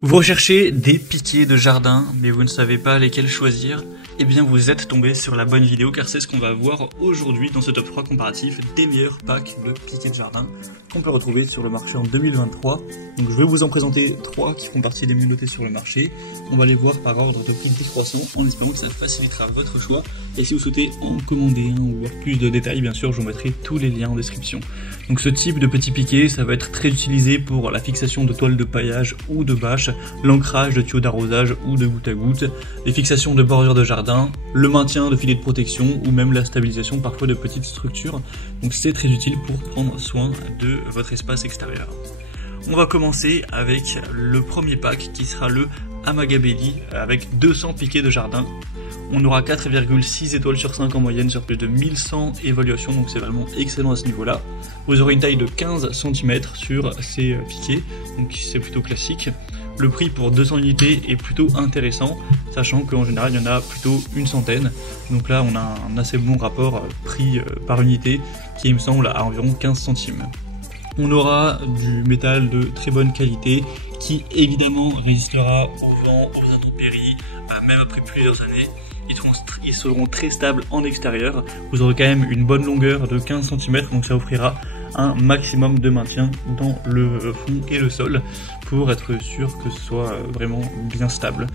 Vous recherchez des piquets de jardin, mais vous ne savez pas lesquels choisir? Eh bien vous êtes tombé sur la bonne vidéo car c'est ce qu'on va voir aujourd'hui dans ce top 3 comparatif des meilleurs packs de piquets de jardin qu'on peut retrouver sur le marché en 2023. Donc je vais vous en présenter 3 qui font partie des mieux notés sur le marché. On va les voir par ordre de prix décroissant en espérant que ça facilitera votre choix. Et si vous souhaitez en commander un ou voir plus de détails, bien sûr je vous mettrai tous les liens en description. Donc ce type de petit piquet, ça va être très utilisé pour la fixation de toiles de paillage ou de bâches, l'ancrage de tuyaux d'arrosage ou de goutte à goutte, les fixations de bordures de jardin, le maintien de filets de protection ou même la stabilisation parfois de petites structures. Donc c'est très utile pour prendre soin de votre espace extérieur. On va commencer avec le premier pack qui sera le Amagabelli avec 200 piquets de jardin. On aura 4,6 étoiles sur 5 en moyenne sur plus de 1100 évaluations, donc c'est vraiment excellent à ce niveau-là. Vous aurez une taille de 15 cm sur ces piquets, donc c'est plutôt classique. Le prix pour 200 unités est plutôt intéressant, sachant qu'en général il y en a plutôt une centaine. Donc là on a un assez bon rapport prix par unité qui me semble à environ 15 centimes. On aura du métal de très bonne qualité qui évidemment résistera au vent, aux intempéries, même après plusieurs années. Ils seront très stables en extérieur. Vous aurez quand même une bonne longueur de 15 cm, donc ça offrira un maximum de maintien dans le fond et le sol pour être sûr que ce soit vraiment bien stable.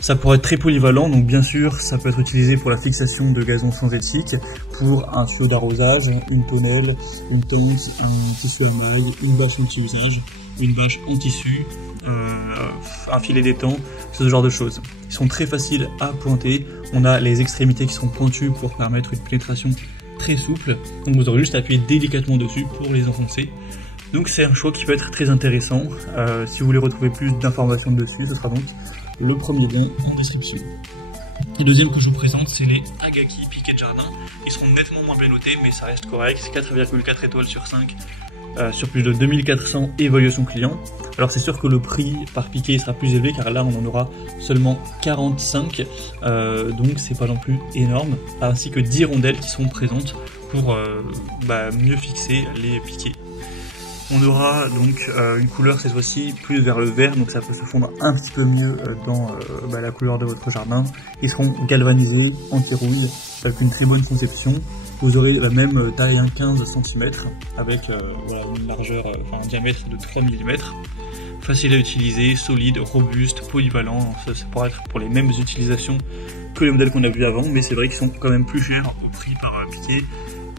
Ça pourrait être très polyvalent, donc bien sûr ça peut être utilisé pour la fixation de gazon sans éthique, pour un tuyau d'arrosage, une tonnelle, une tente, un tissu à maille, une bâche anti-usage, une bâche en tissu, un filet d'étang, ce genre de choses. Ils sont très faciles à pointer, on a les extrémités qui sont pointues pour permettre une pénétration très souple, donc vous aurez juste à appuyer délicatement dessus pour les enfoncer. Donc c'est un choix qui peut être très intéressant. Si vous voulez retrouver plus d'informations dessus, ce sera donc le premier lien en description. Le deuxième que je vous présente, c'est les Agaki piquets de jardin. Ils seront nettement moins bien notés, mais ça reste correct. 4,4 étoiles sur 5 sur plus de 2400 évaluations clients. Alors c'est sûr que le prix par piquet sera plus élevé car là on en aura seulement 45, donc c'est pas non plus énorme, ainsi que 10 rondelles qui seront présentes pour mieux fixer les piquets. On aura donc une couleur cette fois-ci plus vers le vert, donc ça peut se fondre un petit peu mieux dans la couleur de votre jardin. Ils seront galvanisés, anti-rouille, avec une très bonne conception. Vous aurez la même taille, 15 cm, avec une largeur, un diamètre de 3 mm. Facile à utiliser, solide, robuste, polyvalent. Ça pourra être pour les mêmes utilisations que les modèles qu'on a vus avant, mais c'est vrai qu'ils sont quand même plus chers au prix par piquet.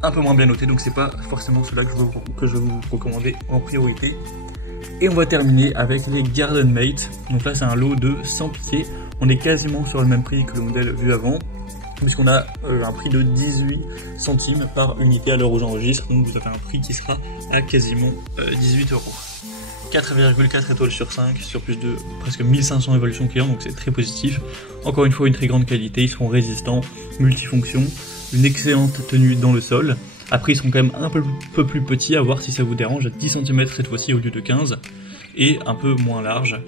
Un peu moins bien noté, donc c'est pas forcément cela que je vais vous recommander en priorité. Et on va terminer avec les Garden Mate. Donc là c'est un lot de 100 piquets. On est quasiment sur le même prix que le modèle vu avant, puisqu'on a un prix de 18 centimes par unité à l'heure où j'enregistre, donc vous avez un prix qui sera à quasiment 18 €. 4,4 étoiles sur 5 sur plus de presque 1500 évaluations clients, donc c'est très positif. Encore une fois une très grande qualité, ils seront résistants, multifonctions, une excellente tenue dans le sol. Après ils seront quand même un peu plus petits, à voir si ça vous dérange, 10 cm cette fois-ci au lieu de 15, et un peu moins large,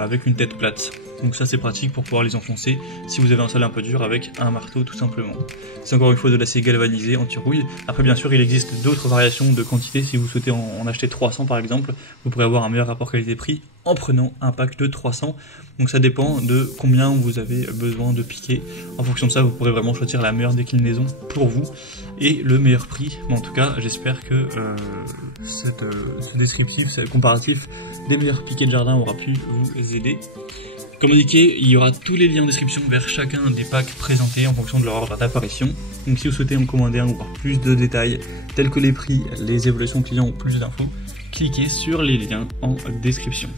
avec une tête plate. Donc ça c'est pratique pour pouvoir les enfoncer si vous avez un sol un peu dur avec un marteau tout simplement. C'est encore une fois de l'acier galvanisé anti-rouille. Après bien sûr il existe d'autres variations de quantité, si vous souhaitez en acheter 300 par exemple, vous pourrez avoir un meilleur rapport qualité-prix en prenant un pack de 300. Donc ça dépend de combien vous avez besoin de piquets. En fonction de ça vous pourrez vraiment choisir la meilleure déclinaison pour vous et le meilleur prix. Mais en tout cas j'espère que ce descriptif, ce comparatif des meilleurs piquets de jardin aura pu vous aider. Comme indiqué, il y aura tous les liens en description vers chacun des packs présentés en fonction de leur ordre d'apparition. Donc si vous souhaitez en commander un ou voir plus de détails tels que les prix, les évaluations clients ou plus d'infos, cliquez sur les liens en description.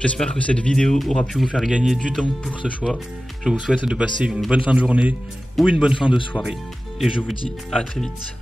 J'espère que cette vidéo aura pu vous faire gagner du temps pour ce choix. Je vous souhaite de passer une bonne fin de journée ou une bonne fin de soirée et je vous dis à très vite.